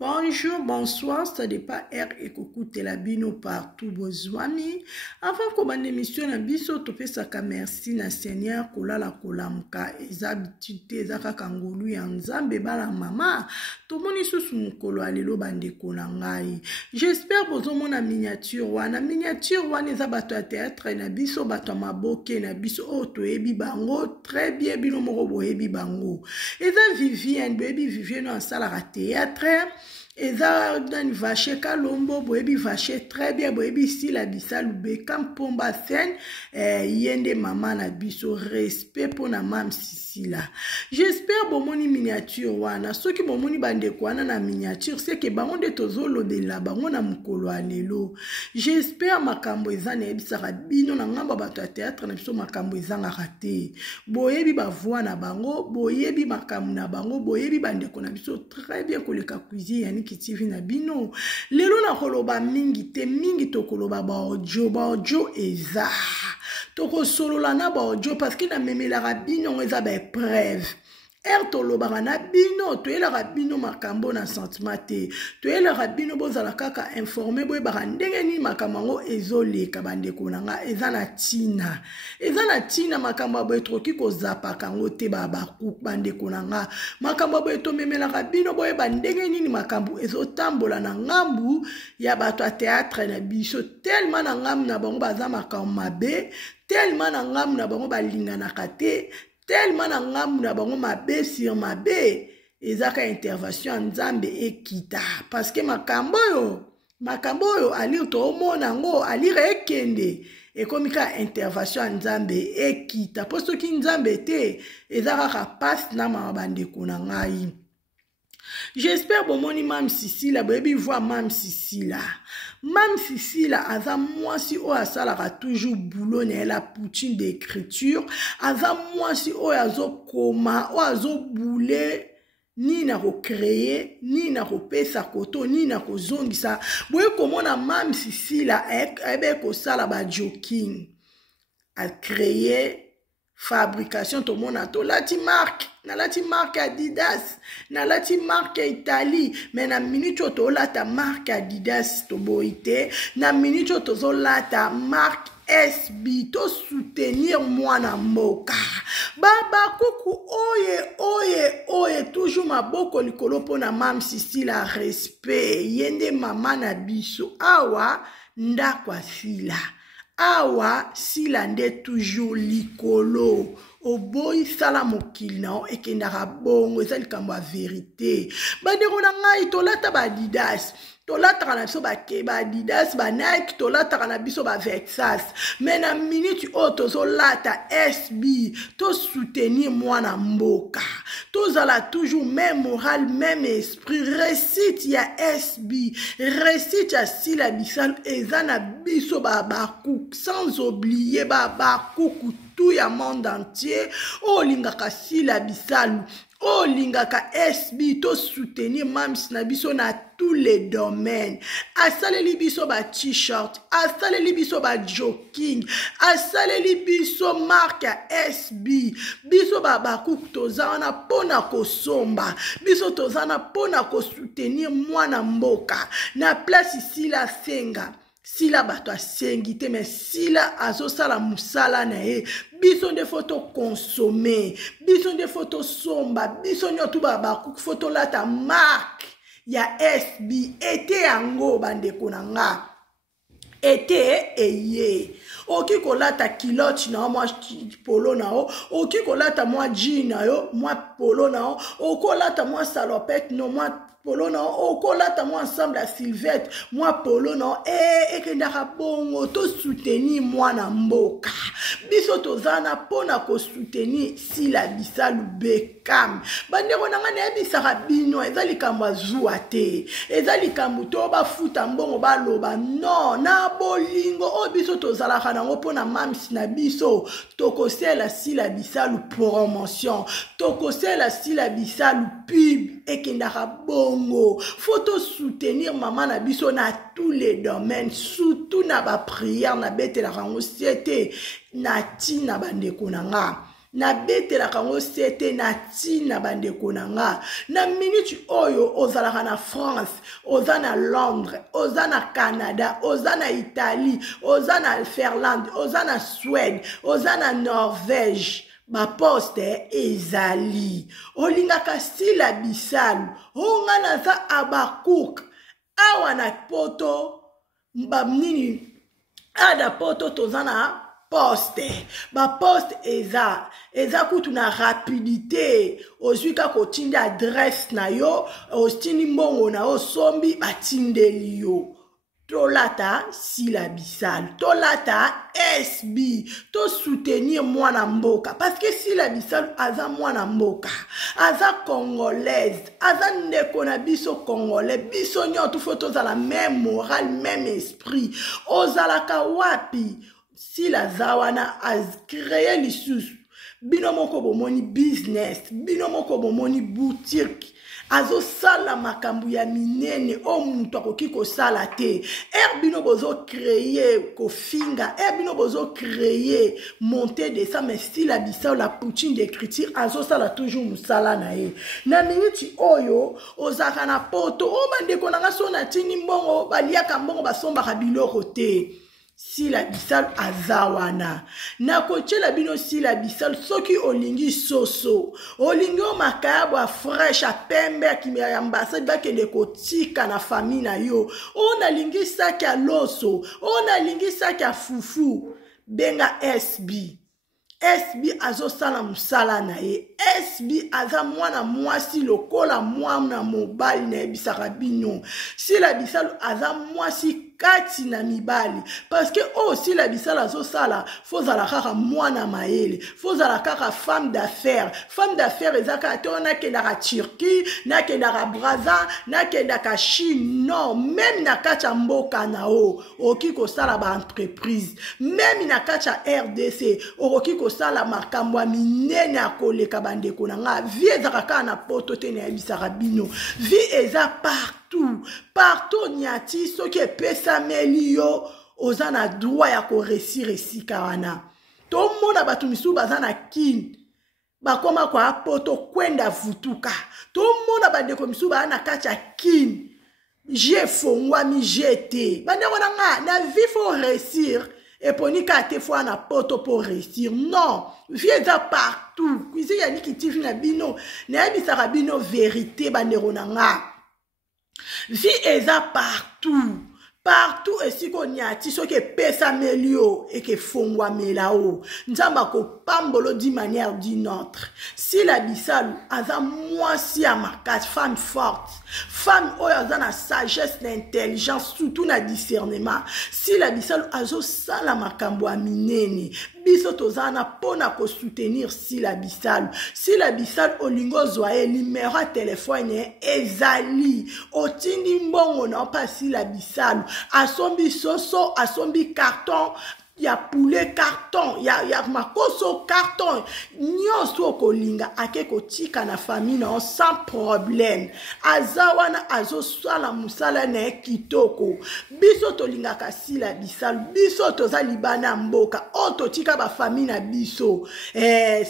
Bonjour, bonsoir, ça dépend R et coucou telabino partout besoin. Avant qu'on ait émission na biso to pesa ka merci na Seigneur kolala kolamka ezabitude ezaka kangolu ya nzambe bala mama to moni susu mukolo alelo bande konangai. J'espère bozo mona miniature wana eza bato ya théâtre na biso bato maboke na biso o to ebi bango très bien bino moko boyebi bango. Eza Vivienne baby Vivienne en salle à théâtre. Eza dan vache kalombo boyebi vache très bien boyebi si la bisalu bekam pomba sen yende mama na biso respect pour na mam sisila. J'espère bomoni miniature wana soki bomoni bande kwana na miniature c'est que bango de tozolo de la bango na mukolo alelo. J'espère makambo ezana ebisaka bino na ngamba bato ya théâtre na biso makambo ezanga raté. Boyebi ba voix na bango boyebi makambo na bango boyebi bande kona biso très bien koleka cuisine yani TV na bino lelo na koloba mingi te mingi to koloba ba audio eza to solola na ba audio parce que na memela rabino eza ba preuve to lobaka na bino to ela rabino makambo na sentiment te to ela rabino bozala kaka informé boye baka ndenge ni makambo ezoleka bande konanga eza na tina makambo boye troki ko zapaka ngote baba ku bande konanga makambo boye to memela rabino boye bandenge ni makambo ezotambola na ngambu ya bato a théâtre na biso tellement na ngambu na bango baza makambo mabe tellement na ngambu na bango balingana kate tellement na ngamu na bango mabe sur mabe ezaka intervention nzambe ekita parce que makambo yo ali to mona ngo ali rekende ekomika intervention nzambe ekita posto ki nzambe te ezaka ka passe na mabande kuna ngai. J'espère bomoni mam Sisila boyebi voir mam Sisila aza mwasi o asalaka toujours boulot na la poutine d'écriture aza mwasi o azokoma o azoboule ni na ko créer ni na ko pesa koto ni na ko zongisa boye komona mam Sisila ebe ko sala ba joking a créer fabrication to mona to lati marque Adidas na lati marque Italie mais na minute to lata marque Adidas to boite na minute to zo lata marque SB to soutenir mwana mboka baba kuku oye toujours maboko likolo pona mam Sisila respect yende mama na biso awa ndakwa sila awa sila nde toujours likolo oboyi sala mokili na ekendaka bongo eza likambo ya verité bandeko na ngai tolata ba Adidas tolataka na biso ba Adidas ba Nike tolataka na biso ba Versace mais na minute oyo tozolata SB to soutenir mwana mboka tozala toujours même moral même esprit récite ya SB récite ya sila bisalu eza na biso babakuku sans oublier babakuku tout ya monde entier o lingaka sila bisalu o lingaka SB to soutenir mams na biso na tous les domaines asaleli biso ba t-shirt asaleli biso ba jogging asaleli biso marque SB biso babakuku tozana pona kosomba biso tozana pona ko soutenir mwana mboka na place ici la senga sila bato asengi te mais sila azosala musala na ye biso nde foto consommer biso nde foto somba biso nyoto babakuku foto lata marque ya SB ete yango bandeko na nga ete eye oki kolata kilote na mwa polo na o oki kolata mwa jean na yo mwa polo na o okolata mwa salopette no mwa polo na okolata mwa ensemble à Sylvette mwa polo na ekendaka bongo to soutenir mwana mboka biso tozana pona ko soutenir sila bisalu bekam bandeko nanga na ebisaka bino eza likambo azua te eza likambo to bafuta mbongo baloba non na bolingo o biso tozalaka nango pona mamsi na biso tokosela sila bisalu promotion tokosela sila bisalu pub ekendaka bongo faut soutenir maman na biso na tous les domaines surtout na ba prière na bete la rango siete na tina bandeko nanga na betela kango sete na tina bandeko na nga na minute oyo ozalaka na France oza na Londres oza na Canada oza na Italie oza na Finlande oza na Suède oza na Norvège baposte ezali olingaka Sila Bisalu onga naza Abakuk awa na poto mbamnini ada poto tozana poste ba poste eza kutu na rapidité ozwika kotinda adresse na yo ostini mbongo na yo sombi batindeli yo tolata Sila Bisalu tolata SB to soutenir mwana mboka parce que Sila Bisalu aza mwana mboka aza congolaise aza ndeko na biso congolais biso nyoto faut tozala même moral même esprit ozalaka wapi Sila zawana a créé lisusu bino moko bomoni business bino moko bomoni boutique azo sala makambu ya minene o muntu akoki kosala te bino bozo créer kofinga bino bozo créer monter de ça mais Sila Bisalu la poutine d'écriture azo sala toujours musala na ye na minute oyo ozaka na poto o mandeko nanga sona tini mbongo baliaka mbongo basomba biloko te Sila Bisalu azawana na kochela bino Sila Bisalu soki olingi soso olingi o makabo a fresh a pembe akimia ya ambassade bakende kotika na famille na yo ona lingi saki a loso ona lingi saki a fufu benga SB azosala musala na ye SB aza mwana mwasi lokola mwana mobali na ebisaka bino Sila Bisalu aza mwasi kati na mibali parce que Sila Bisalu azosala fozala kaka mwana mayele fozala kaka femme d'affaires ezaka tona kendaka Turquie na kendaka Brazza na kendaka Chine non même na kacha mboka na oki kosala ba entreprise même na kacha RDC oki kosala makambo ya minene akoleka bandeko na nga vie ezaka kaka na poto te na ebisaka bino vie eza partout nyati soki epesameli yo oza na droit ya koresir esika wana tomona bato misusu baza na kini bakoma kwa poto kwenda vutuka tomona bandeko misusu baza na kati ya kini je fongwami jete bandeko na nga na vie faut réussir eponi kate fois na poto pour réussir non vie eza partout kuizi ya nikitivi na bino na ebisaka bino vérité bandeko na nga vie eza partout esiko nyati soki epesameli yo eke fongwamela o nzamba kopambolo d'une manière d'une autre Sila Bisalu aza mwasi ya makasi femme forte femme oyo aza na sagesse na intelligence surtout na discernement Sila Bisalu azosala makambo ya minene biso tozana pona ko soutenir Sila Bisalu olingo zwa ye numéro ya telefone ezali otindi mbongo na pa Sila Bisalu asombi soso asombi carton ya poulet carton ya makoso carton nyonso okolinga ake kotika na famille na sans problème azawana azosala musala na kitoko biso tolingaka Sila Bisalu biso toza libana mboka ototika ba famille na biso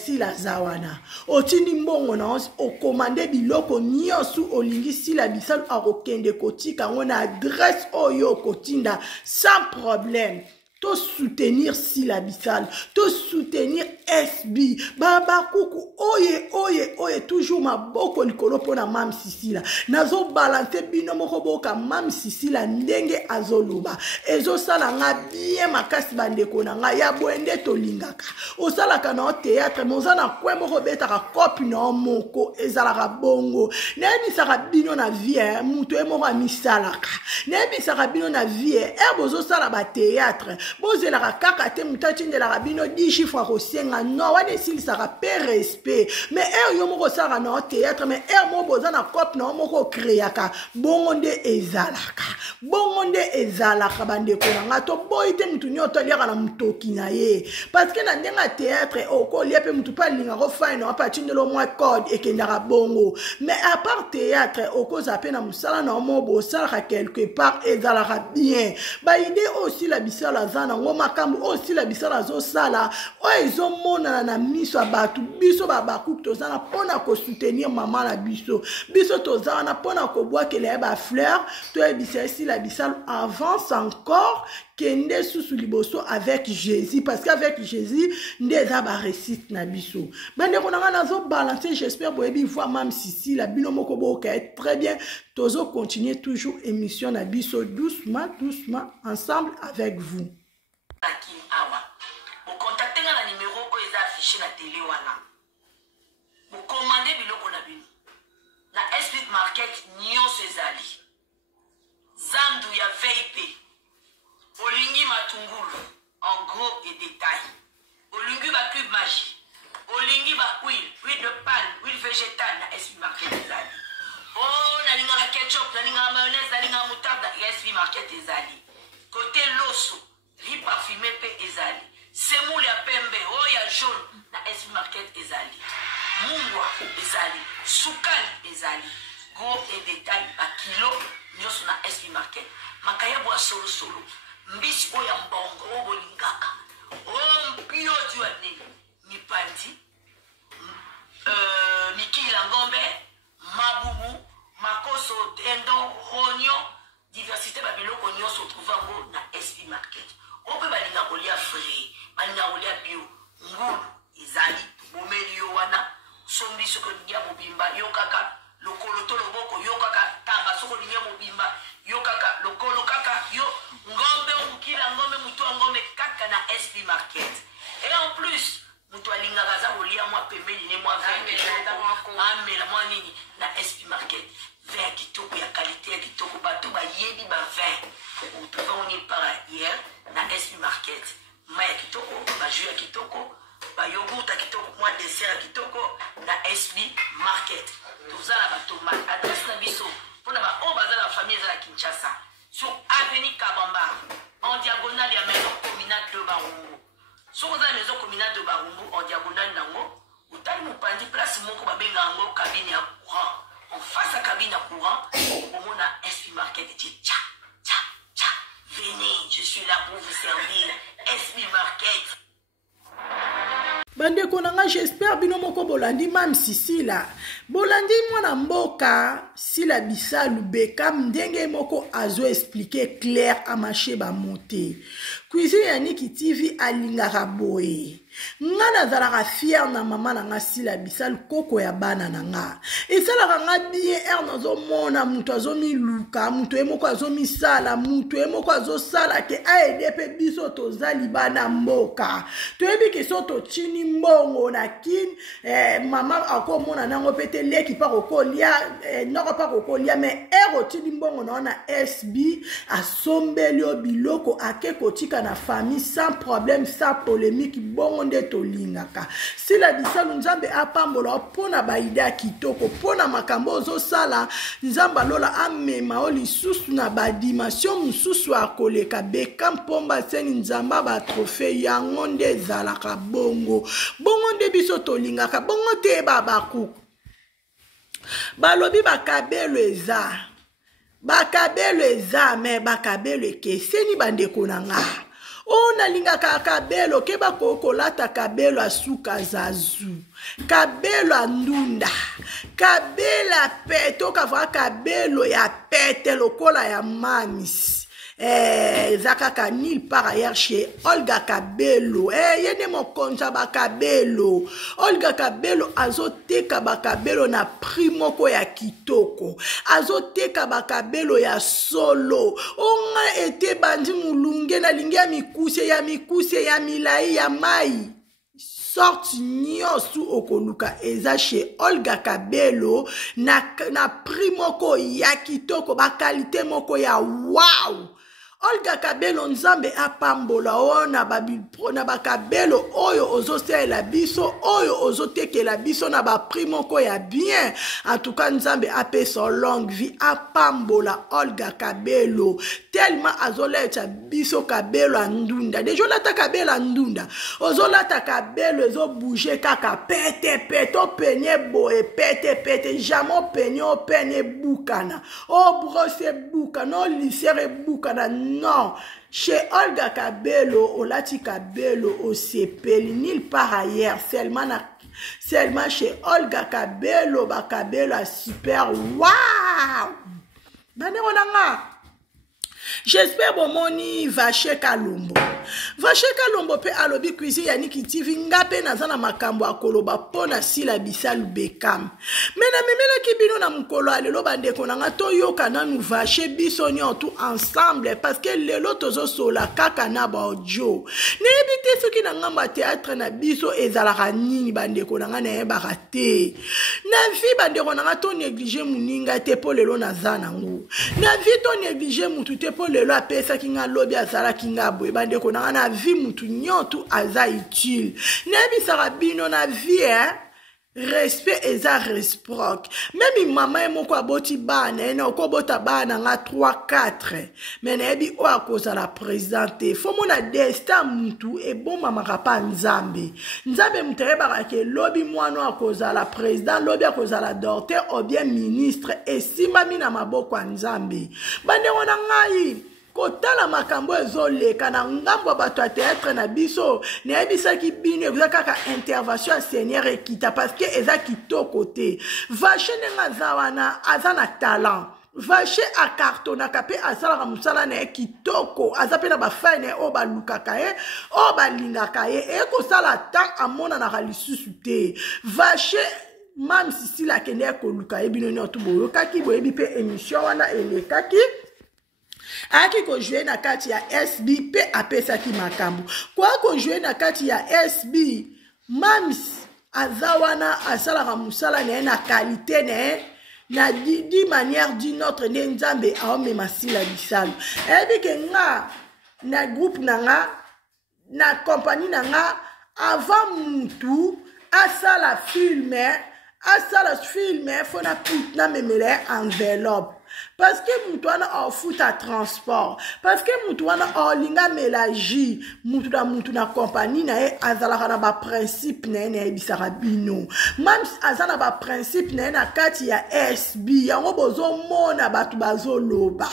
Sila zawana otini mbongo na okomande biloko nyonso olingi Sila Bisalu akokende kotika ngona adresse oyo kotinda sans problème to soutenir Sila Bisalu, to soutenir SB, baba kuku, oye, toujours ma boko likolo pona mam Sisila. Nazo balance bino moko boka mam Sisila ndenge azoluba. Ezo sala nga bien makasi bandeko na nga ya bwende to lingaka. Osala kana o théâtre, mozana kwe moko betaka kopi na moko ezalaka bongo. Nebi saka bino na vie, mutu e moko amisalaka. Nebi saka bino na vie, bozo sala ba théâtre. Boze la kaka te mutachinde la rabino 10 chiffres ko senga no wane sil saka pe respect mais yo moko bosara na théâtre mais mo boza na cop na moko créaka bongo nde ezalaka bande ko nga to boyite mutu nyoto liaka na mutoki na ye parce que na ndenga théâtre oko lia pe mutu pa linga ko faino apatindelo mwa code ekendaka bongo mais à part théâtre oko zape na musala na mo bosala quelque part ezalaka bien ba idée aussi la bisala zana ngoma kambu aussi la bisala zo sala o ezomona na miso abatu biso babaku tozana pona ko soutenir maman la biso tozana pona ko bois que les ba fleurs to ebisa si la bisala avance encore kende sous liboso avec Jésus parce qu'avec Jésus ndeza ba récite na biso bande ko na nazo balancer j'espère boyebi voir même si la bino moko boka être très bien tozo continuer toujours émission na biso doucement ensemble avec vous. Vous contactez la numéro qui est affiché na télé wana. Vous commandez biloko na bino. Na Esprit Market nyo sezali. Zandu ya VIP. Olingi matungulu en gros et détail. Olingi ba cube magie. Olingi ba huile de palme, huile végétale na Esprit Market ezali. Oh, na linga la ketchup, na linga la mayonnaise, na linga la moutarde na Esprit Market ezali. Côté loso, riz parfumé pe ezali. Semoule ya pembe, oh ya jaune, na Esprit Market ezali. Mungwa ezali, sukali ezali. Gros et détail ba kilo, nyoso na Esprit Market. Makaya bwa solo. Mbisi oya mbongo, o bolingaka. O mpio diwa ne, mipandi, mikila ngombe, mabubu, makoso, dendo, ronyo, diversité babiloko nyoso trouvango na Esprit Market. Ope balinga kolia frais, balinga kolia bio, ngulu, izali, bomeli yo wana, sombi soko niya mobimba, yo kaka, lokolo to loboko, yo kaka, taba soko niya mobimba, yo kaka, lokolo kaka, yo, ngombe, mukila ngombe, mutu ngombe, kaka na Esprit Market. Et en plus, mutu alinga gaza kolia mwa pembeli ne mwa amela mwa nini na Esprit Market. Vin kitoko ya qualité ya kitoko bato ba yebi ba vin. On trouve on y par hier na Esprit Market. Ma ya kitoko, ba jus ya kitoko, ba yogurt ya kitoko, mwa dessert ya kitoko na Esprit Market. Tozala ba tomate, adresse na biso. Pona ba o bazala famille za Kinshasa. Sur avenue Kabamba, en diagonale ya maison communale de Barumbu. Sur la maison communale de Barumbu en diagonale nango, utali mupandi place moko babenga ngo cabine ya courant. En face à cabine à courant, on a Esprit Market et dit tcha. Venez, je suis là pour vous servir. Esprit Market. Bande konanga, j'espère bino moko bolandi mam sisi la. Bolandi mwana mboka si la bisa lubeka mdenge moko azo expliquer clair à maché ba monter. Cuisine ya Niki TV alingaka boye. Nga nazalaka fier na mama na nga si la bisa koko ya bana na nga. Esalaka nga bien nazo mona mutu azo miluka, mutu emoko azo misala, mutu emoko azo sala ke aide pe biso tozali bana mboka. Toyebi ke so to chini mbongo na kin mama akomona nango pete leki pa kokolia noko pa kokolia me ero chini mbongo na SB asombeli biloko ake kotika na famille sans problème sans polémique bongo nde tolingaka si la bisalu nzambe apambola pona baida kitoko pona makambo zo sala nzamba lola amema oli susu na ba dimension mususu akoleka beka mpomba seni nzamba ba trophée yango nde zalaka bongo nde biso tolingaka bongo te babaku balobi bakabelo eza me bakabelo ekeseni bandeko na nga o nalingaka kabelo ke bakokolata kabelo asuka zazu kabelo andunda kabela pete okavwa kabelo ya pete lokola ya mamis Zakaka nil par ailleurs chez Olga Kabelo yene mokonza bakabelo Olga Kabelo azoteka bakabelo na primoko ya kitoko azoteka bakabelo ya solo onga ete bandi mulunge na lingi ya mikuse ya milai ya mai sorte nyosu okoluka eza chez Olga Kabelo na primoko ya kitoko ba qualité moko ya wow Olga Kabelo nzambe apambola o na bakabelo oyo ozosela biso oyo ozotekela biso na baprimo ko ya bien. En tout cas nzambe apesa longue vie apambola Olga Kabelo tellement azoleta biso kabelo andunda. Dejo lata kabelo andunda. Ozolata kabelo ezo bouger kaka pete o penye boe pete jamais penye o penye bukana. O brosse bukana o lisere bukana. Non, chez Olga Kabelo, Olati Kabelo, au sepeli, nulle part ailleurs, seulement chez Olga Kabelo, Kabelo a super, waouh! J'espère que moni Vache Kalombo. Vache Kalombo pe alobi cuisine yaniki TV ngape nazana makambo akoloba pona sila bisalu bekam. Mena memela kibino na mukolo alelo bandeko nanga toyoka nanu Vache biso tout ensemble parce que lelo tozo sola kaka na ba audio. Nebite soki na ngamba théâtre na biso ezalaka nini bandeko nanga na yebaka te. Na vi bandeko nanga to négliger muninga te po lelo nazana ngo. Na vi to négliger mutu te po lelo apesa kinga lobi azala kinga boye bandeko na vie mutu nyotu aza utile. Nebi sarabino na vie respect eza reciproque. Même maman moko aboti bana ene okobota bana nga 3-4. Mais nebi o akoza la présidente. Faut mona destin mutu e bon mama kapa nzambe. Nzambe mtereba ke lobi mwano akoza la président, lobi akoza la docteur ou bien ministre et simami na maboko nzambe. Bande wana ngai kotala makambo ezoleka na ngambo bato théâtre na biso na ebisa ki bino ezaka intervention à Seigneur ekita parce que eza kitoko te. Vache nenga zawana azana talent. Vache a cartona kape asala musala na kitoko azape na bafane o balukaka o balingaka e ko sala ta amona na galisusu te. Vache mam sisi la kende ko luka ebino no tuboyo kaki boyebi pe émission wana elekaki aki ko jouer na kati ya SB pe apesa ki makambo kwa ko jouer na kati ya SB mams azawana asala musala na qualité na di manière d'une autre nzambe a ome masila bisalo ebi ke nga na groupe nanga na compagnie nanga avant mutu asala filme fona put na memele enveloppe. Parce que mutwana a fout à transport. Parce que mutwana a linga mélagie. Mutuna compagnie na azalaka na ba principe na ebisaka bino. Même azana ba principe na kati ya SB. Yango bozo mona batu bazo loba.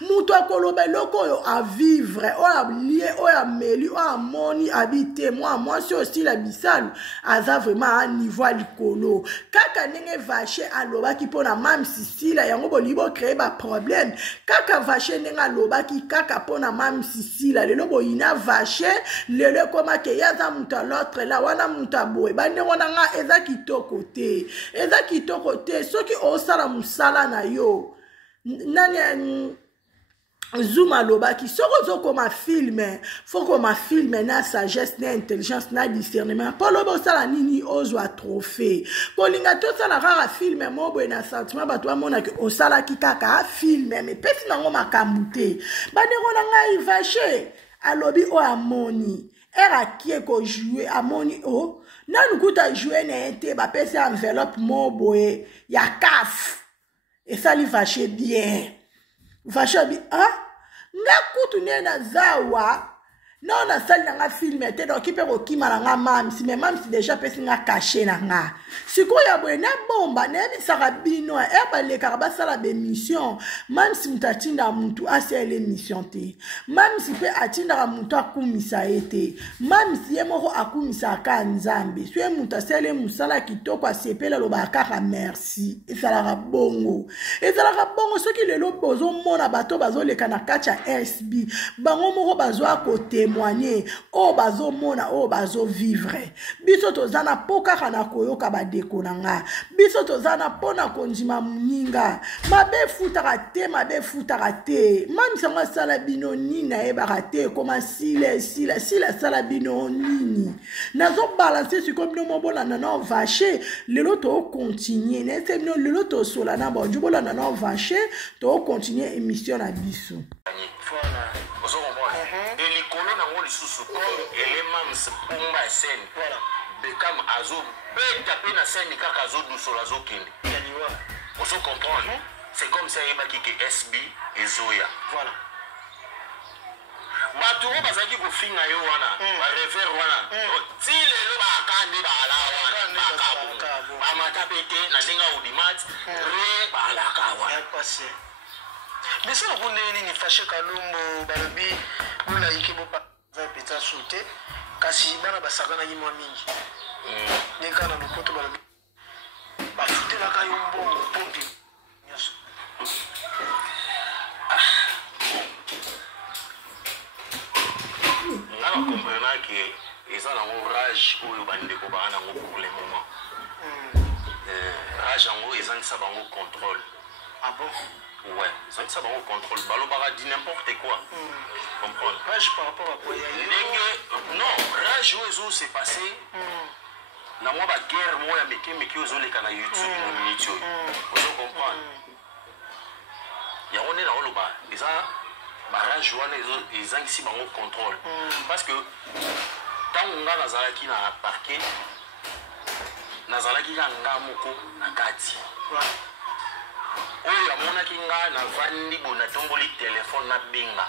Mutu akoloba loko yo a vivre. O a lié, o a meli, o a moni habité. Moi c'est aussi la bisalu. Aza vraiment à niveau likolo. Kaka nenge Vache aloba ki pona mam sisi la yango bolibo créer ba problème. Kaka Vache nenga loba ki kaka pona mam sisi la lelo boyina Vache lelo koma ke yaza muta l'autre la wana muta boy bande wana nga eza kitoko te soki osala musala na yo nani Zuma loba ki soko zoko ma filme faut que ma filme na sagesse na intelligence na discernement pour lobo sala nini ozwa trophée kolinga to sala rara filme mobo na sentiment bato amona ke osala ki kaka filme mais pesi nango makamute bande kona ngai Vache alobi o amoni era qui ko jouer amoni o nanu kuta jouer na ete ba pesi enveloppe mobo ya CAF et ça li Vache bien Vache bi nga kutu nena zawa non na sali na nga filme te donc ipe ko kima na nga mamsi mais mamsi déjà pesi nga caché na nga siko ya boye na bomba na misaka bino ba le karaba sala be mission mamsi mutatinda muntu asele mission te mamsi pe atinda muntu akumisa ete mamsi yemoko akumisa ka nzambe so muntu asele musala kitoko asepela loba kaka merci ezalaka bongo soki lelo bozo mona bato bazoleka na kacha SB bango moko bazwa kote témoigner o bazo mona o bazo vivre biso tozana poka kana koyoka ba dekonanga biso tozana pona konjima muninga mabe futaka te mam sanga sala bino nina e barate koma sila sala bino nini nazo balancer sur comme no mobona na vache lelo to continuer ne c'est no lelo to sola na bon jubola na vache to continuer émission na biso voilà ozo comprendre et les colonnes na ngoli susu comme élément pumba scène voilà bekam azo beta pe na scène kaka azo dusola zo kende yaniwa ozo comprendre c'est comme ça yeba ki ke SB et Zoya voilà bato oyo bazalaki kofinga yo wana barever wana ti lelo bakande bala wana bakabo bamata pete na ndenge audimat re balaka wana mais ça on est ni fâché kalombo balobi mona ikebo pa va peta sauté kasi bana basakana ni mwa mingi neka na lopoto balobi ba futela ka yo mbongo pompi nyoso on comprend que ils ont un rage pour le bandeko bana pour le moment rage en haut ils ont ça dans contrôle ah bon ouais ils ont ça dans contrôle balo bara dit n'importe quoi comprendre rage par rapport à quoi non rage où ils ont s'est passé na moi ba guerre moi ya meke aux les kana YouTube na minute vous comprendre ya on est là au bas ils ont barrage wana ezangisi bango contrôle parce que ntango nga nazalaki na parquet nazalaki ka nga moko na kati oyo amonaki nga navandi bo natomboli telefone na benga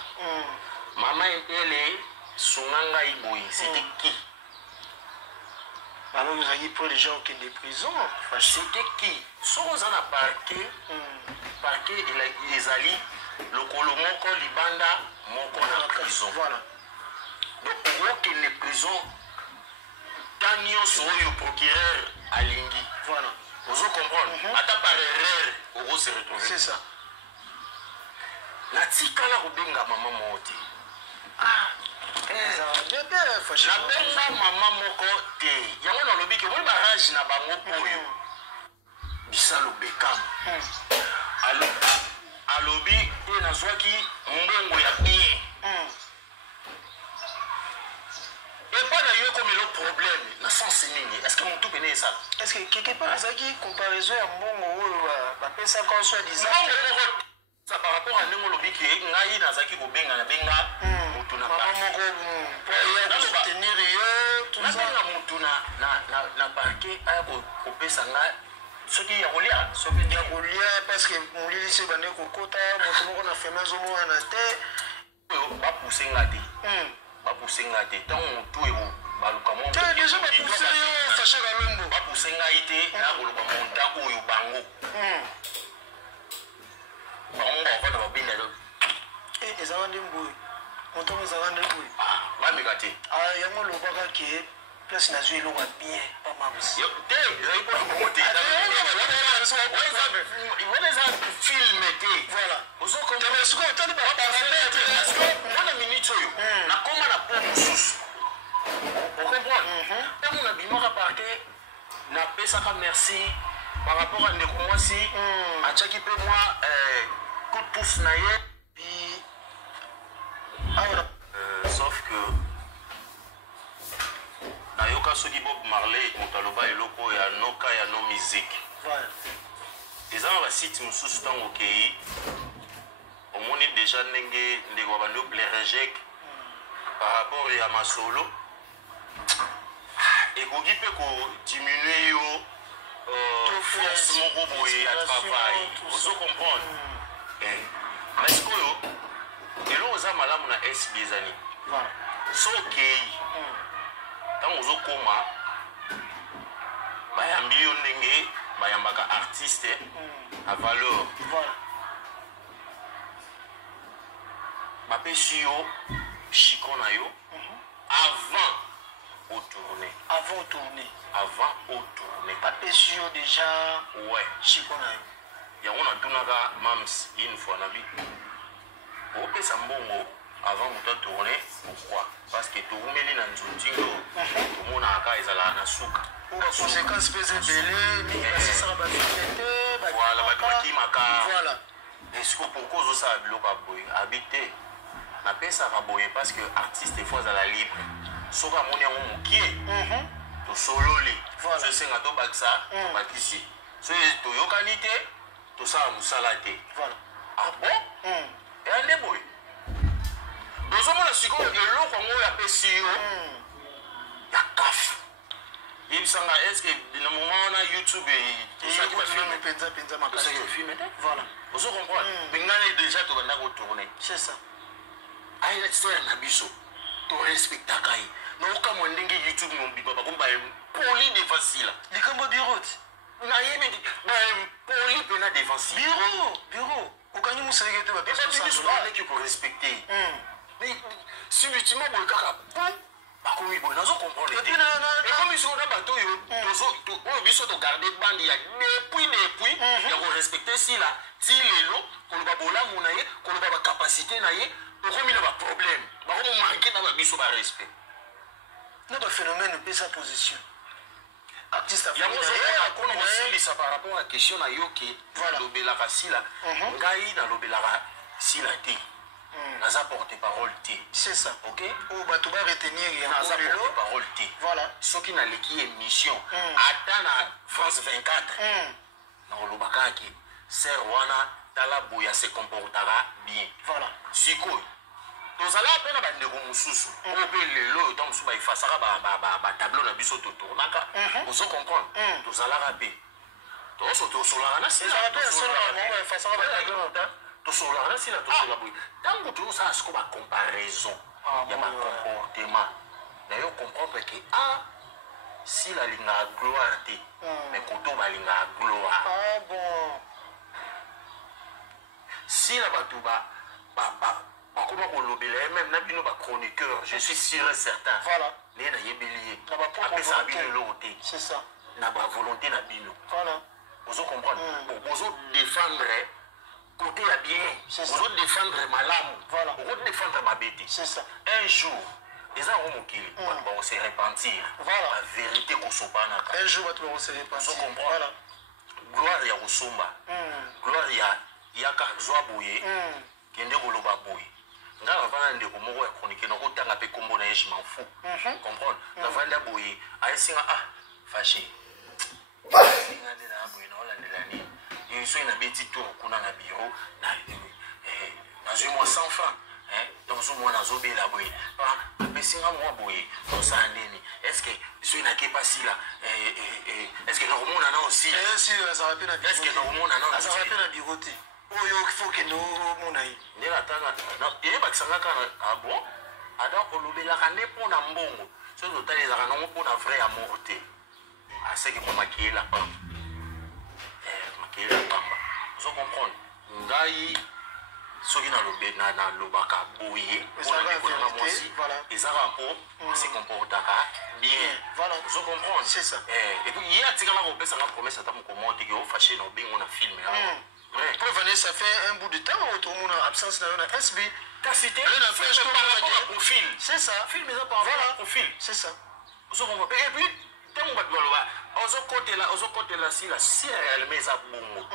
mama entele sunga ngai boye c'était qui alors vous avez pour les gens qui sont en prison c'était qui soki oza na parquet ezali lokolo moko libanda moko na prison voilà donc okende prison tant nyonso oyo procureur alingi voilà ozo comprendre ata par erreur ozo se retrouver c'est ça natikala kobenga mama moko te nabenga mama moko te yango nalobi ke moi barage na bango oyo bisalo bekam alobi te nazwaki mbongo ya bien et pas na yo comme le problème na sens nini est-ce que mon tout pene ça est-ce que quelque part azaki comparaison ya mbongo oyo bapesa comme soit disant ça par rapport à ndenge olobi ke ngai nazaki kobenga na benga mutu na moko pour soutenir yo tout ça na mutu na parquet aya kopesa ngai soki ya kolia soki ya kolia parce que molili se bande kokota moto moko na femme azomona na te bapouse nga te ntango motu ebo baluka mo déjà bapouse yo fache kalombo bapouse ngai te na koloba mondako oyo bango bango bavanda babenda lo ezaka nde mboyi motongo ezaka nde boyi bameka te yango lobaka ke place nazwi eloko ya bien pamamsi te ezali mpona bongo te wana eza filme te mpona minute oyo nakoma na po mosusu okomprendre ntango nabimaka parke napesaka merci par rapport à ndeko mwasi atiaki mpe mwa coup de pouce na ye sauf que nayoka soki Bob Marley moto aloba eloko ya noka ya no musique eza na basite mosusu ntango okei omoni déjà ndenge ndeko bandi oblerejek par rapport ya masolo ekoki mpe kodiminue yo force moko boye ya travail ozo comprendre mais sikoyo eloko oza malamu na SB ezani so okei ntango ozokoma bayambi yo ndenge bayambaka artiste à valeur bapesi yo chiko na yo avant tourner bapesi yo déjà ouais chiko na yo yango natunaka mams une fois na bi opesa mbongo avant de tourner. Pourquoi? Parce que tout le monde est dans le tout le monde a un souka. Conséquences belé, voilà. Est-ce que pour cause de ça, habiter na pesa raboye parce que artiste des fois à la libre. Soka moni yango mokie. To sololi. Ce senga to baksa, bakisi. So to yokanite, to sa musala te. Voilà. Ah bon? Et ande boy. Nous sommes là siko eloko ngo ya pesio. Ya kaf. Sanga, est-ce que dans le moment on a YouTube et ça qui va filmer penza ma ça qui va filmer voilà vous comprenez bengane déjà to banda ko tourner c'est ça ai la histoire na biso to respecta kai no ka mo ndenge YouTube mo biba ba komba poli de facile likambo bureau na yemi ba poli pena de facile bureau okanyi musenge te ba biso ça qui ko respecter mais si tu m'as bon kaka bakomi boy nazo comprendre et comme ils sont dans bateau yo tozo biso to garder bandi ya depuis ya ko respecter si là ti lelo ko ba bola munaye ko ba capacité na ye to komi na ba problème ba ko manquer na ba biso ba respect na ba phénomène de sa position artiste ya mo so ko no sili sa par rapport à question na yo ke lobela ka sila ngai na lobela ka sila te naza porte-parole T. C'est ça. Ok? Ou bah tu vas retenir naza porte-parole T. Voilà. Ce qui n'a l'équipe émission. Attends à France 24. Non, le bakaki. Serwana, Talabuya se comportera bien. Voilà. Siko. Nous allons appeler la bande de Moussous. On peut le lot, donc il faut faire un tableau de biso to tournaka. Vous comprenez? Nous allons rappeler. Nous sommes sur la rana. C'est ça. To sola na sila to sola boy tango to sa sko ba comparaison ya ma comportement na yo comprendre que si la linga gloire te mais koto ba linga gloire bon si la batuba comment on lobele même na bino ba chroniqueur je suis sûr et certain voilà les na yebelier na ba apesa bino loté c'est ça na ba volonté na bino voilà vous comprenez pour vous défendre côté à bien, vous défendre malam, voilà. Vous défendre ma bête. C'est ça. Un jour, les gens vont se repentir. Voilà. La vérité qu'on se bat. Un jour, tu vas se repentir. Vous comprenez? Voilà. Gloire à Osomba. Gloire à Yaka Zoabouye. Qui est Goloba Bouye. Nga avana ndeko moko ya chronique na kotanga pe kombo na je m'en fous. Comprendre? Na vanda Bouye, ayesinga fâché. Singa de la Bouye na ola de la ni. Il y a un petit tour qu'on a dans le bureau, dans un mois sans fin, dans un mois dans un bel aboué. Mais c'est un mois aboué, dans ça, est-ce que ce n'est pas si là? Est-ce que nous avons aussi? Est-ce que nous avons aussi? Ça va faire la bureau. Oh, il faut que nous avons eu. Il y a un bon, alors on oublie la rannée pour un bon. Ce que nous avons pour un vrai amour. À ce que vous maquillez là. Vous comprenez? Ngai soki na lobe na lobaka boye pour la économie aussi et ça rapport se comportera bien. Voilà. Vous comprenez? C'est ça. Et puis il y a tika la promesse na promesse ata mo commenter que au fâché no bengo na film là. Pour venir ça fait un bout de temps au tout monde en absence na SB. T'as cité un fait un profil. C'est ça. Film ça par rapport au profil. C'est ça. Vous comprenez? Et puis tant ba baloba ozo côté là si réellement ça bongo.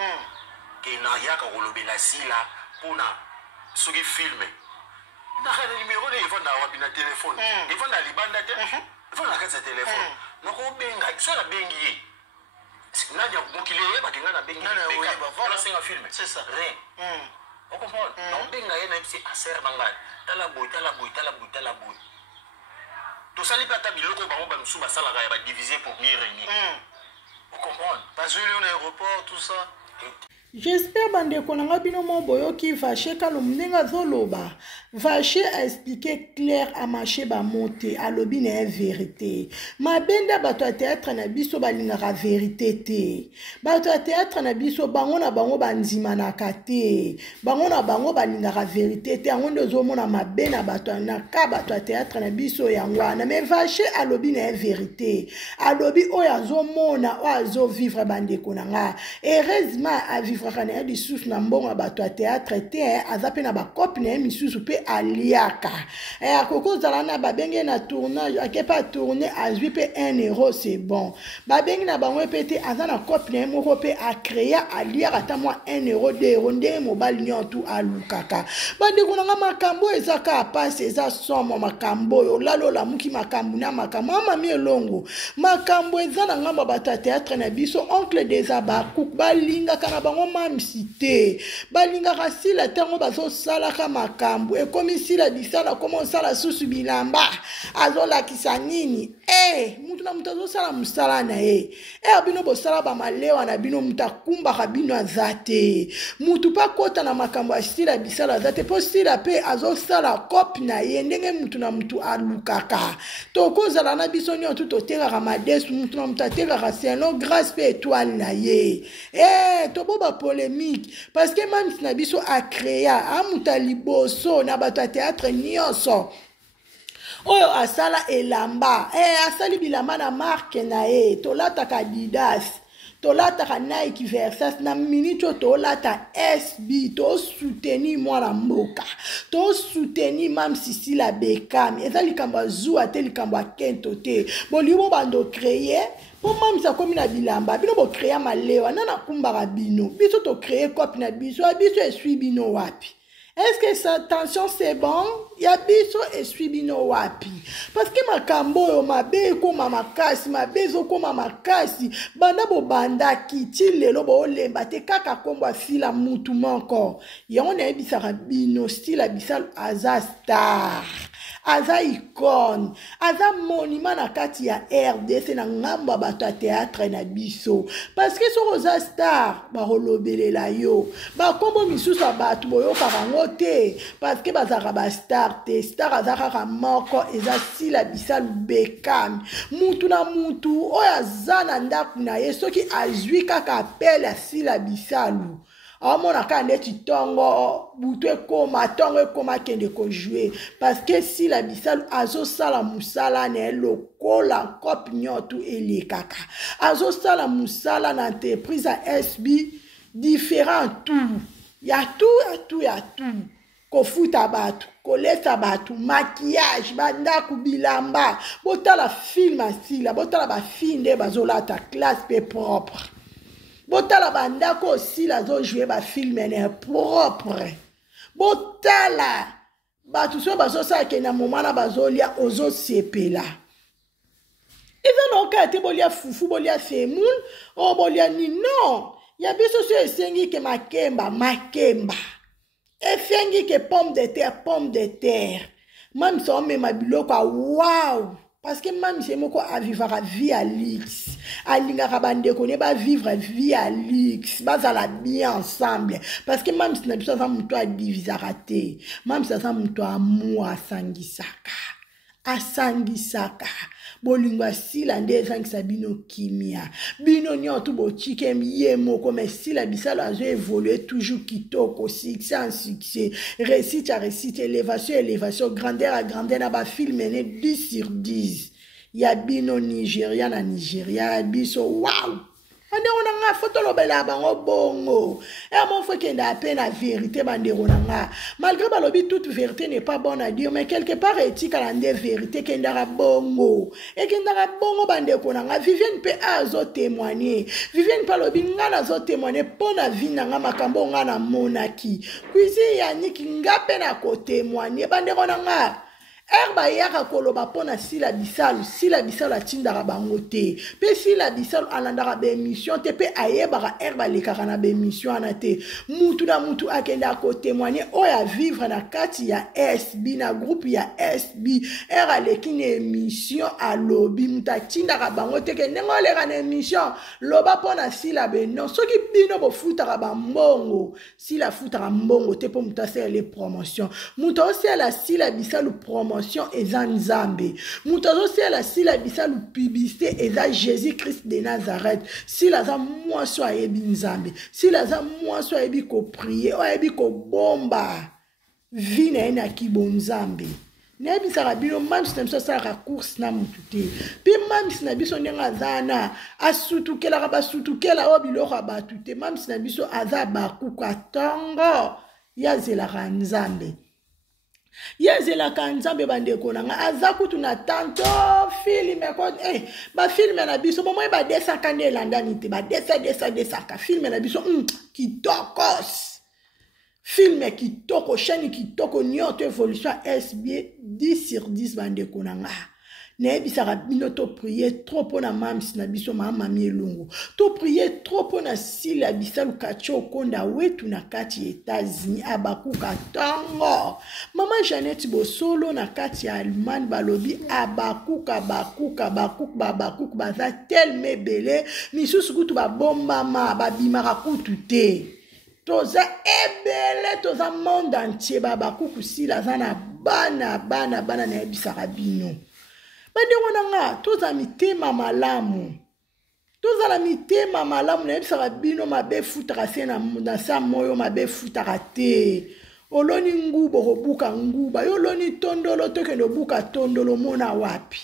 Que na yaka kolobela sila pona soki filme na kana numéro de téléphone na wapi na téléphone téléphone na libanda te téléphone na kati ya téléphone nako benga so la bengi na dia bokile ba kenga na bengi ba voilà c'est un film c'est ça rien on comprend donc benga ye na psi aser banga tala boy to sali pata biloko bango ba msuba sala ga ba diviser pour mieux régner on comprend parce que on aéroport tout ça. J'espère bandeko nanga bino mo boyoki Vaché kalom ndenge zoloba. Vaché a expliqué clair à marché ba monter à lobi na vérité. Ma benda bato a théâtre na biso balingaka vérité te. Bato a théâtre na biso bango na bango banzima na kate. Bango na bango balingaka vérité te. Ango ndezo mona mabe na bato na ka bato a théâtre na biso yangwana. Mais Vaché a lobi na vérité. A lobi oyo azo mona o azo vivre bandeko nanga. Heureusement a vivre avivra na lisusu na mbongo bato ya théâtre te aza pe na bakopi na misusu pe aliaka akoko zala na babenge na tournage akepa tourner azwi pe 1 euro c'est bon babenge na bango pe te aza na kopi na moko pe akrea aliaka ta mwa 1 euro 2 euro nde mobali nyontu alukaka bandeko na makambo ezaka apasi eza somo makambo oyo lalola muki makambo na makambo mami elongo makambo eza na ngamba bato ya théâtre na biso oncle des abakuk balingaka na bango mamisi te balingaka sila ntango bazosalaka makambo ekomi sila bisala komo osala susu bilamba azolakisa nini mutu na mutu azosala mosala na ye bino bosala bamalewa na bino mutu akumbaka bino aza te mutu pa kota na makambo ya sila bisala aza te mpo sila mpe azosala kopi na ye ndenge mutu na mutu alukaka tokozala na biso nyonso totekaka madesu mutu na mutu atekaka selon grâce mpe étoile na ye toboba polémique parce que mamisi na biso akrea amuta liboso na bato ya théâtre nyonso oyo asala elamba asali bilamba na marke na ye tolataka Adidas tolataka Nike Versace na minute oyo tolata SB tosoutenir mwana mboka tosoutenir mam Sisila Bekam eza likambo azwa te likambo akento te bolimo bando créer po mam sa komi na bilamba bino bo créer malewa nana kumbaka bino biso to créer kopi na biso esui bino wapi. Est-ce que sa tension c'est bon? Ya biso esui bino wapi? Parce que makambo yo mabe koma makasi, mabe zo koma makasi, banda bo banda kiti lelo bo lemba te kaka kombo asila mutu manko. Yango na ebisaka bino style abisal aza star. Aza icône, aza monument na kati ya RDC na ngamba bato ya théâtre na biso. Parce que so oza star, ba holobelela yo. Ba kombo misusu bato boyo karango te. Parce que bazaka ba star te. Star azaka moko eza Sila Bissalu Bekam. Mutu na mutu oya zana ndaku na ye soki azwi kaka appel ya Sila Bissalu. Amona kande titongo butu ekoma tongo ekoma kende ko jouer parce que Sila Bissalu azo sala musala na lokola kopi nyotu elekaka azo sala musala na entreprise a SB différent tout ya tout kofuta batu koleta batu maquillage bandako bilamba botala film asila botala ba finde bazolata classe pe propre. Botala bandako aussi la zo jouer ba film ene propre. Botala batu so bazo sa ke na momana bazolia ozo sepela. Eza no ka te bolia fufu bolia semoul o bolia ni non. Ya biso so esengi ke makemba. Esengi ke pomme de terre. Même so me mabiloko wow. Parce que même si moko a vivre vie à luxe, alinga kabande kone ba vivre vie à luxe, bazala bien ensemble. Parce que même si na biso za muto a divisarate, même si za muto a mu asangisaka. Bolingwa sila ndeza bino kimia. Bino nyotu bo chike miye moko mais Sila Bissalu a évolué toujours kitoko, succès en succès, réussite à réussite, élévation, grandeur à grandeur na ba film ene 10 sur 10. Ya bino Nigeria na Nigeria biso wow. Ande on nga photo lobela bango bongo. Mon frère qui n'a peine la vérité bande nga. Malgré balobi toute vérité n'est pas bonne à dire mais quelque part éthique à la vérité qui ndara bongo. Et qui ndara bongo bande nga Vivienne pe azo témoigner. Vivienne palobi nga na zo témoigner pour na vie nga makambo nga na monaki. Cuisine ya niki nga pe na ko témoigner bande nga. Erba yaka koloba pona Sila Bissalu atindaka bango te. Pe Sila Bissalu alandaka ba émission te pe ayebaka erba lekaka na ba émission ana te. Mutu na mutu akenda ko témoigner oya vivre na kati ya SB na groupe ya SB. Era lekine émission alobi mutu atindaka bango te ke nengo leka na émission loba pona Sila beno. Soki bino bo futaka ba mbongo. Sila futaka mbongo te po mutu asela les promotions. Mutu osela Sila Bissalu promotion eza nzambe. Mutazo la Sila Bissalu publicité eza Jésus-Christ de Nazareth. Sila za mwaso ayebi nzambe. Sila za mwaso ayebi ko prier, ayebi ko bomba. Vina ena kibo nzambe. nebisaka bino mamsi na biso asalaka course na mutu te mpe mamsi na biso ndenge aza na asutukelaka basutukela oyo biloko ya bato te mamsi na biso aza bakuka ntongo yazelaka nzambe bandeko nanga aza kutu na tanto filme bafilme na biso bomoi badesaka nde elandani te badesaka filme na biso kitokos filme kitoko chaîne kitoko nyoto évolution SB 10/10 bandeko nanga nebisaka bino to prier trop pona mamsi na biso mami elongo to prier trop pona sila bisalu kacho konda wetu na kati États-Unis abakuka tongo mama Jeannette Bosolo na kati ya Allemagne balobi abakuka baza tellement belé misusu kutu babombama babimaka kutu te toza ebele toza monde entier babakuku sila zana bana na ebisaka bino bandeko nanga toza mitema malamu na ebisaka bino mabe futaka se na sa moyo mabe futaka te oloni ngubo kobuka nguba yo oloni tondolo tokende obuka tondolo mona wapi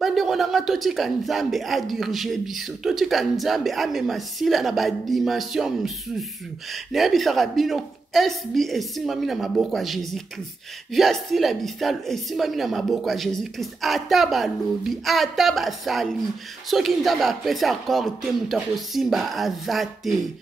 bandeko nanga totika nzambe adirige biso totika nzambe amema sila na badimension mosusu nayebisaka bino SB esimami na maboko ya Jésus-Christ via sila bisalu esimami na maboko ya Jésus-Christ ata balobi ata basali soki nzambe apesi akor te mutu akosimba aza te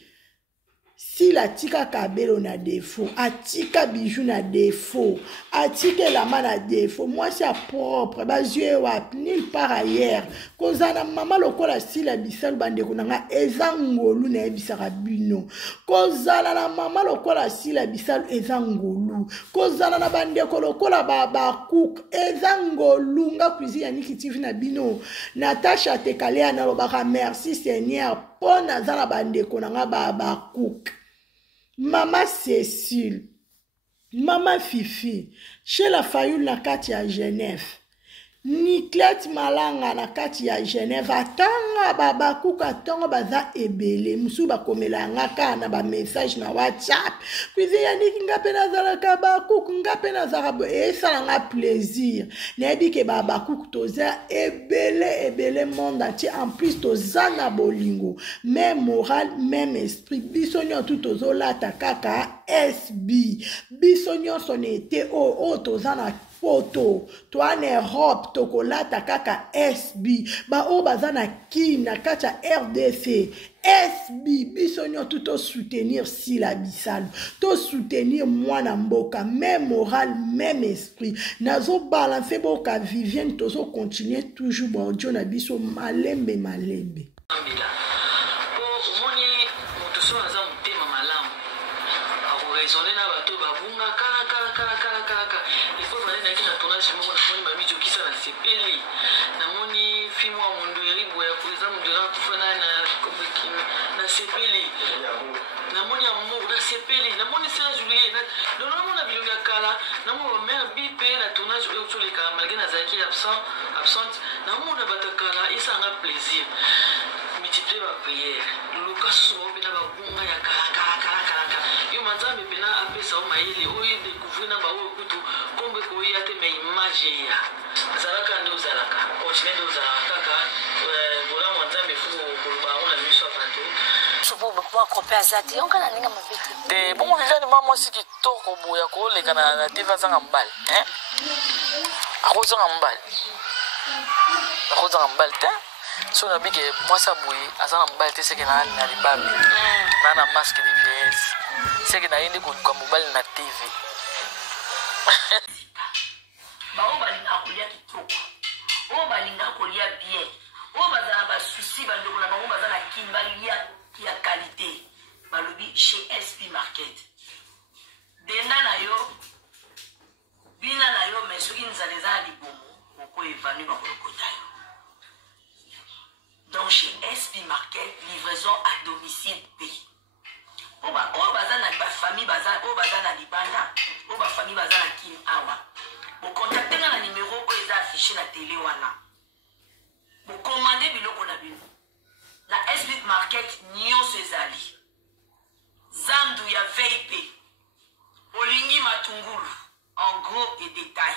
sila atika kabelo na défaut atika bijou na défaut atika elamba na défaut mwasi ya propre bazwie wapi nulle part ailleurs kozala mama lokola sila bisalu bandeko nanga eza ngolu na yebisaka bino kozala na mama lokola sila bisalu eza ngolu kozala na bandeko lokola babakuka eza ngolu nga cuisine ya Niki TV na bino Natasha Tekalea nalobaka merci Seigneur po naza na bandeko nanga babakuka Mama Cécile, Mama Fifi, chez la Fayoul na kati ya Genève, Niclette Malanga na kati ya Genève, atanga babakuka tongo baza ebele, musu bakomela ngaka na ba message na WhatsApp, kuizi ya Niki ngape nazalaka bakuku, ngape nazalaka esala nga plaisir, nebi ke babakuku toza ebele monde entier, en plus toza na bolingo, même moral, même esprit, biso nyoto tozolata kaka SB, biso nyonso nete o toza na photo toi en Europe tokolata kaka SB ba o bazana ki na kati ya RDC SB biso nyoto to soutenir sila bisalu to soutenir mwana mboka même moral même esprit nazo balancer boka Vivienne tozo continuer toujours bon na biso malembe absente na mona batakala isanga plaisir multiplier ba prière luka so bina ba bunga ya kala yo manzambe bina apesa o maili o découvrir na ba o kutu kombe ko ya te me image ya zalaka ndo zalaka o chine ndo zalaka ka bola manzambe fu ko ba ona miso afanto so bo kwa kopé azati on kana ninga mabiti te bon Viviane mama siki toko boya ko le kana na tiva zanga mbali akozanga mbali te so na bike mwasa boye azana mbali te seke na libabi na masque de vieillesse seke na yindi kwa mobile na TV bao balinga kolia kitoko o balinga kolia bien o bazana ba souci bandoko na bango bazana kimbalia ya qualité balobi chez SP Market dena na yo bina na yo mesoki nzaleza libomo oko evanu bakolokota yo. Donc chez SP Market, livraison à domicile pays. Oba baza na ba famille baza na libanda, oba famille baza na kim awa. Vous contactez na numéro ko eza affiché na télé wana. Vous commandez biloko na bino. La SP Market nyonso ezali. Zandu ya VIP. Olingi matungulu en gros et détail.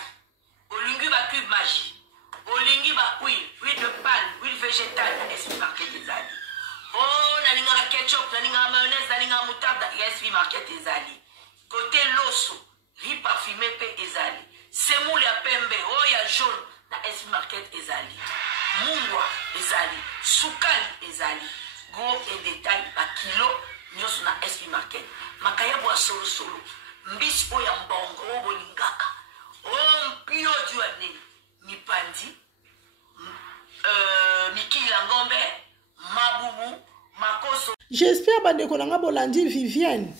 olingi ba cube magie olingi ba huile de palme, huile végétale na SP Market ezali. Oh, nalinga ketchup, nalinga mayonnaise, nalinga moutarde na SP Market ezali. Côté loso, riz parfumé pe ezali. Semoule ya pembe, oh ya jaune na SP Market ezali. Mungwa ezali, sukali ezali. Gros et détail ba kilo nyonso na SP Market. Makaya bwa solo solo. Mbisi o ya mbongo o bolingaka. Oh, mpio jua nini. Mipandi, Mikila Ngombe, Mabubu, Makoso. J'espère bandeko nanga bolandi Vivienne.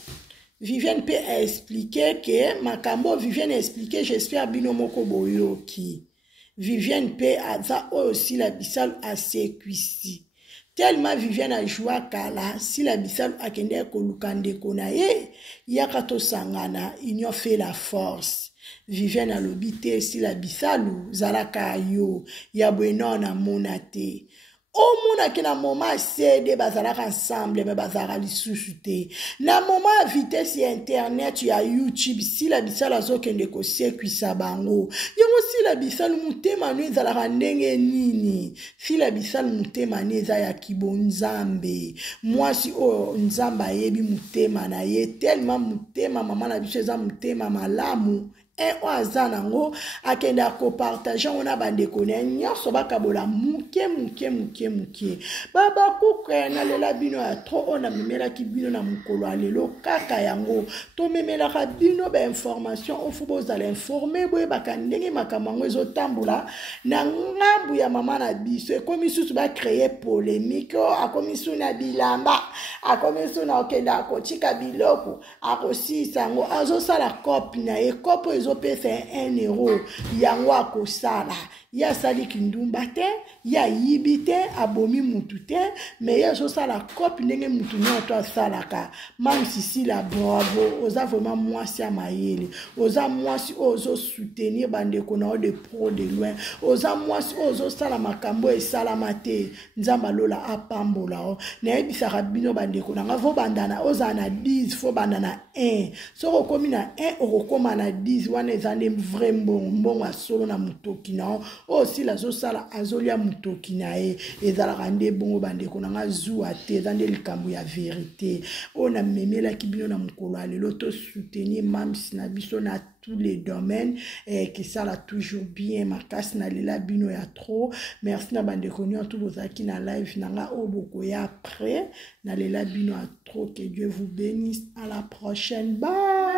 Vivienne peut expliquer que makambo Vivienne expliquer, j'espère bino moko boyoki. Vivienne peut aza aussi la bisal à séquisi. Tellement Vivienne a joué kala, si la bisal a kende kolukande konaye, yakato sangana, ils ont fait la force. Vivienne a l'obité si la bisalu, zalaka yo, yabweno na monate. O mona ke na moma cede bazalaka ensemble, me bazara lisusu te. Na moma vitesse ya internet ya YouTube, si la bisala zo kende ko sekwisa bango. Yongo si la bisalu mutema no ezalaka ndenge nini. Si la bisalu mutema ne eza ya kibonzambe. Mwasi o nzamba yebi mutema na ye, tellement mutema mama na biso eza mutema malamu. Et oazanango akenda ko partager on a bande kone nyonso bakabola muke baba kuke na lela bino ya tro on a memela ki bino na mukolo alelo kaka yango to memela ka bino ba information o fubo za l'informer boye bakandenge makamango ezotambola na ngambu ya mama na biso ekomi susu ba créer polémique akomisu na bilamba akomisu na okenda kotika biloko akosisa ngo azosala copie na e kopo ezopesa 1 euro yango akosala ya sali kindumba te ya yibi te abomi mutu te mais ya azosala copie ndenge mutu nyoto asalaka mam sisi la bravo oza vraiment mwasi ya mayele oza mwasi ozo soutenir bandeko na de pro de loin oza mwasi ozosala makambo esalama te nzamba lola apambola o na yebisaka bino bandeko na nga vo bandana oza na 10 fo bandana 1 soko komi na 1 okokoma na 10 wana eza nde vrai mbongo asolo na mutoki na aussi la zosala azolia mutoki na ye ezalaka nde bongo bandeko na nga zuwa te eza nde likambo ya vérité ona memelaki bino na mokolo ya lelo to soutenir mamsi na biso na tous les domaines que ça l'a toujours bien makasi na lela bino ya trop merci na bandeko nyonso bozaki na live nanga oboko ya après na lela bino ya trop que Dieu vous bénisse à la prochaine bye.